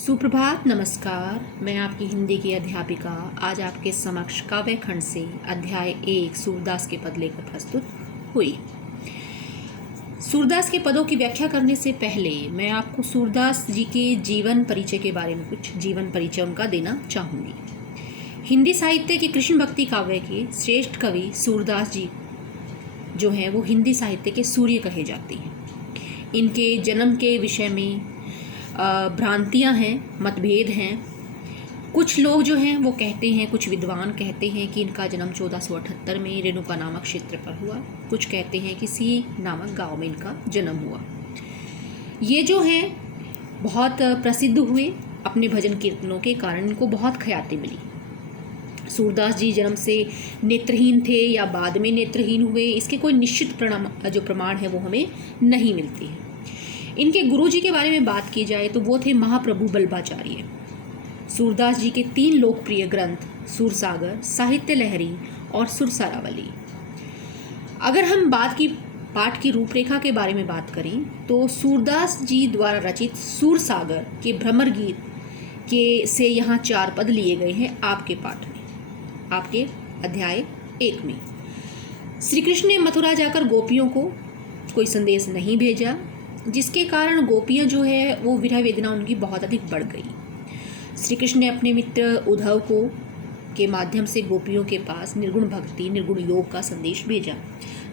सुप्रभात, नमस्कार। मैं आपकी हिंदी की अध्यापिका आज आपके समक्ष काव्य खंड से अध्याय 1 सूरदास के पद लेकर प्रस्तुत हुई। सूरदास के पदों की व्याख्या करने से पहले मैं आपको सूरदास जी के जीवन परिचय के बारे में कुछ जीवन परिचय उनका देना चाहूँगी। हिंदी साहित्य के कृष्ण भक्ति काव्य के श्रेष्ठ कवि सूरदास जी जो हैं वो हिंदी साहित्य के सूर्य कहे जाते हैं। इनके जन्म के विषय में भ्रांतियां हैं, मतभेद हैं। कुछ लोग जो हैं वो कहते हैं, कुछ विद्वान कहते हैं कि इनका जन्म 1478 में रेणुका नामक क्षेत्र पर हुआ। कुछ कहते हैं कि सी नामक गांव में इनका जन्म हुआ। ये जो हैं बहुत प्रसिद्ध हुए, अपने भजन कीर्तनों के कारण इनको बहुत ख्याति मिली। सूरदास जी जन्म से नेत्रहीन थे या बाद में नेत्रहीन हुए, इसके कोई निश्चित प्रमाण है वो हमें नहीं मिलती है। इनके गुरुजी के बारे में बात की जाए तो वो थे महाप्रभु बल्लभाचार्य। सूरदास जी के 3 लोकप्रिय ग्रंथ सूरसागर, साहित्य लहरी और सुरसारावली। अगर हम पाठ की रूपरेखा के बारे में बात करें तो सूरदास जी द्वारा रचित सूरसागर के भ्रमर गीत के से यहाँ 4 पद लिए गए हैं आपके पाठ में, आपके अध्याय 1 में। श्री कृष्ण ने मथुरा जाकर गोपियों को कोई संदेश नहीं भेजा, जिसके कारण गोपियाँ जो है वो विरह वेदना उनकी बहुत अधिक बढ़ गई। श्री कृष्ण ने अपने मित्र उद्धव को के माध्यम से गोपियों के पास निर्गुण भक्ति, निर्गुण योग का संदेश भेजा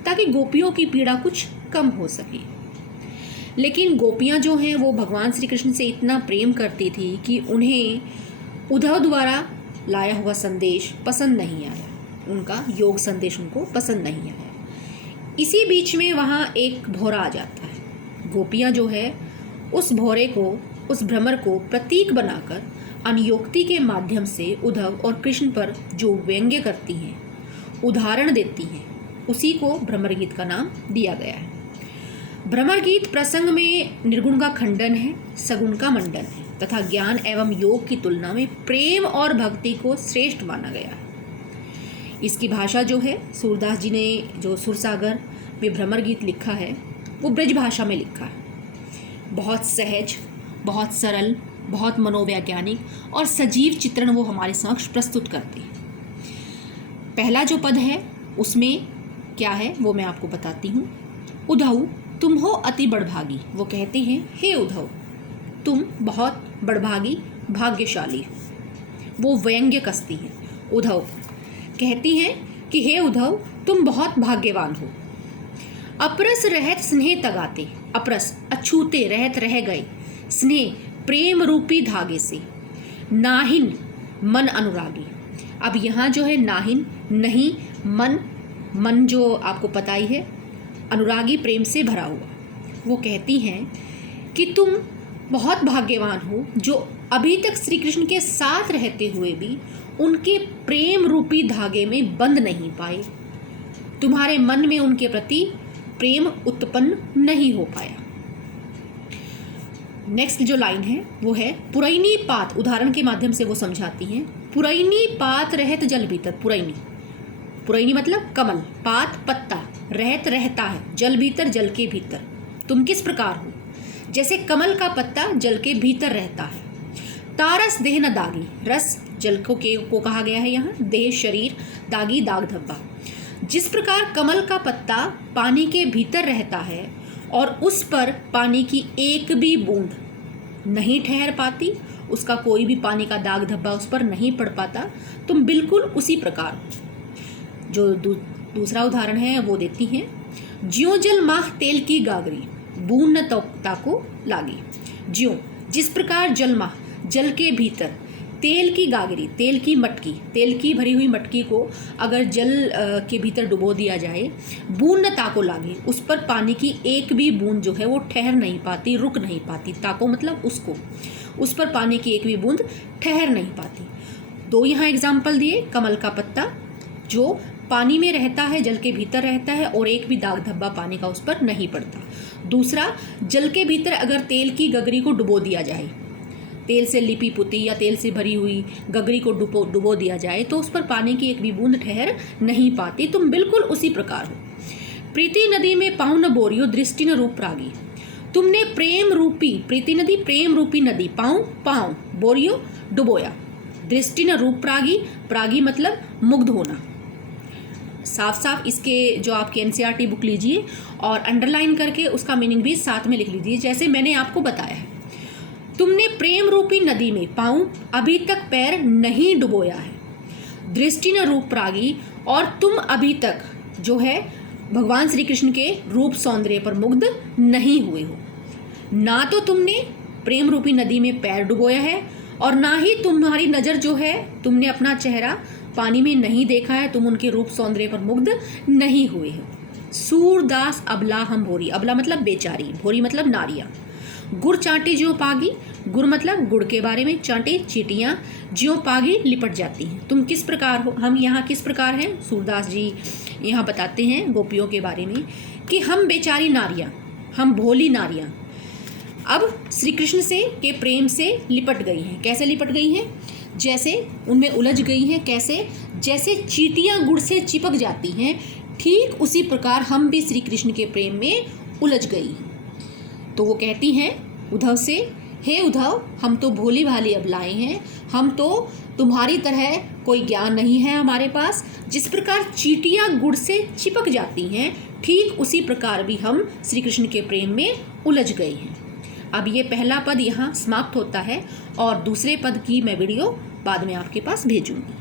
ताकि गोपियों की पीड़ा कुछ कम हो सके। लेकिन गोपियाँ जो हैं वो भगवान श्री कृष्ण से इतना प्रेम करती थी कि उन्हें उद्धव द्वारा लाया हुआ संदेश पसंद नहीं आया, उनका योग संदेश उनको पसंद नहीं आया। इसी बीच में वहाँ एक भौरा आ जाता है। गोपियाँ जो है उस भौरे को, उस भ्रमर को प्रतीक बनाकर अनुयोक्ति के माध्यम से उद्धव और कृष्ण पर जो व्यंग्य करती हैं, उदाहरण देती हैं, उसी को भ्रमर गीत का नाम दिया गया है। भ्रमर गीत प्रसंग में निर्गुण का खंडन है, सगुण का मंडन है तथा ज्ञान एवं योग की तुलना में प्रेम और भक्ति को श्रेष्ठ माना गया है। इसकी भाषा जो है, सूरदास जी ने जो सुरसागर में भ्रमर गीत लिखा है वो ब्रज भाषा में लिखा है। बहुत सहज, बहुत सरल, बहुत मनोवैज्ञानिक और सजीव चित्रण वो हमारे समक्ष प्रस्तुत करते हैं। पहला जो पद है उसमें क्या है वो मैं आपको बताती हूँ। उद्धव तुम हो अति बड़भागी। वो कहते हैं, हे उद्धव तुम बहुत बड़भागी, भाग्यशाली। वो व्यंग्य कसती हैं। उद्धव कहती हैं कि हे उद्धव तुम बहुत भाग्यवान हो। अपरस रहत स्नेह तगाते। अपरस अछूते रहत रह गए, स्नेह प्रेम रूपी धागे से। नाहिन मन अनुरागी। अब यहाँ जो है नाहिन नहीं, मन जो आपको पता ही है, अनुरागी प्रेम से भरा हुआ। वो कहती हैं कि तुम बहुत भाग्यवान हो जो अभी तक श्री कृष्ण के साथ रहते हुए भी उनके प्रेम रूपी धागे में बंध नहीं पाए। तुम्हारे मन में उनके प्रति प्रेम उत्पन्न नहीं हो पाया। नेक्स्ट जो लाइन है वो है पुरैनी पात। उदाहरण के माध्यम से वो समझाती हैं। पुरैनी पात रहत जल भीतर। पुरैनी मतलब कमल, पात पत्ता, रहत रहता है, जल भीतर जल के भीतर। तुम किस प्रकार हो? जैसे कमल का पत्ता जल के भीतर रहता है। तारस देह न दागी। रस जल को कहा गया है यहाँ, देह शरीर, दागी दाग धब्बा। जिस प्रकार कमल का पत्ता पानी के भीतर रहता है और उस पर पानी की एक भी बूंद नहीं ठहर पाती, उसका कोई भी पानी का दाग धब्बा उस पर नहीं पड़ पाता, तुम बिल्कुल उसी प्रकार हो। जो दूसरा उदाहरण है वो देती हैं, ज्यों जल माह तेल की गागरी, बूंद न ताको लागी। ज्यों जिस प्रकार जल माह जल के भीतर, तेल की गागरी तेल की मटकी, तेल की भरी हुई मटकी को अगर जल के भीतर डुबो दिया जाए, बूंद न ताको लागे, उस पर पानी की एक भी बूंद जो है वो ठहर नहीं पाती, रुक नहीं पाती। ताको मतलब उसको, उस पर पानी की एक भी बूंद ठहर नहीं पाती। 2 यहाँ एग्जाम्पल दिए। कमल का पत्ता जो पानी में रहता है, जल के भीतर रहता है और एक भी दाग धब्बा पानी का उस पर नहीं पड़ता। दूसरा, जल के भीतर अगर तेल की गगरी को डुबो दिया जाए, तेल से लिपी पुती या तेल से भरी हुई गगरी को डुबो दिया जाए तो उस पर पानी की एक भी बूंद ठहर नहीं पाती। तुम बिल्कुल उसी प्रकार हो। प्रीति नदी में पाँव न बोरियो, दृष्टि न रूप रागी। तुमने प्रेम रूपी प्रीति नदी, प्रेम रूपी नदी पाऊं पाऊं बोरियो डुबोया। दृष्टि न रूप प्रागी, प्रागी मतलब मुग्ध होना। साफ साफ इसके जो आपकी एनसीईआरटी बुक लीजिए और अंडरलाइन करके उसका मीनिंग भी साथ में लिख लीजिए, जैसे मैंने आपको बताया है। तुमने प्रेम रूपी नदी में पांव अभी तक पैर नहीं डुबोया है। दृष्टि न रूप प्रागी, और तुम अभी तक जो है भगवान श्री कृष्ण के रूप सौंदर्य पर मुग्ध नहीं हुए हो। ना तो तुमने प्रेम रूपी नदी में पैर डुबोया है और ना ही तुम्हारी नज़र जो है, तुमने अपना चेहरा पानी में नहीं देखा है, तुम उनके रूप सौंदर्य पर मुग्ध नहीं हुए हो। सूरदास अबला हम भोरी, अबला मतलब बेचारी, भोरी मतलब नारियाँ। गुड़ चांटी ज्यों पागी, गुड़ मतलब गुड़ के बारे में, चांटी चीटियाँ, ज्यों पागी लिपट जाती हैं। तुम किस प्रकार हो, हम यहाँ किस प्रकार हैं। सूरदास जी यहाँ बताते हैं गोपियों के बारे में कि हम बेचारी नारियाँ, हम भोली नारियाँ अब श्री कृष्ण से के प्रेम से लिपट गई हैं। कैसे लिपट गई हैं, जैसे उनमें उलझ गई हैं। कैसे, जैसे चींटियां गुड़ से चिपक जाती हैं, ठीक उसी प्रकार हम भी श्री कृष्ण के प्रेम में उलझ गई। तो वो कहती हैं उद्धव से, हे उद्धव, हम तो भोली भाली अबलाएं हैं, हम तो तुम्हारी तरह कोई ज्ञान नहीं है हमारे पास। जिस प्रकार चींटियां गुड़ से चिपक जाती हैं, ठीक उसी प्रकार भी हम श्री कृष्ण के प्रेम में उलझ गए हैं। अब ये पहला पद यहाँ समाप्त होता है और दूसरे पद की मैं वीडियो बाद में आपके पास भेजूंगी।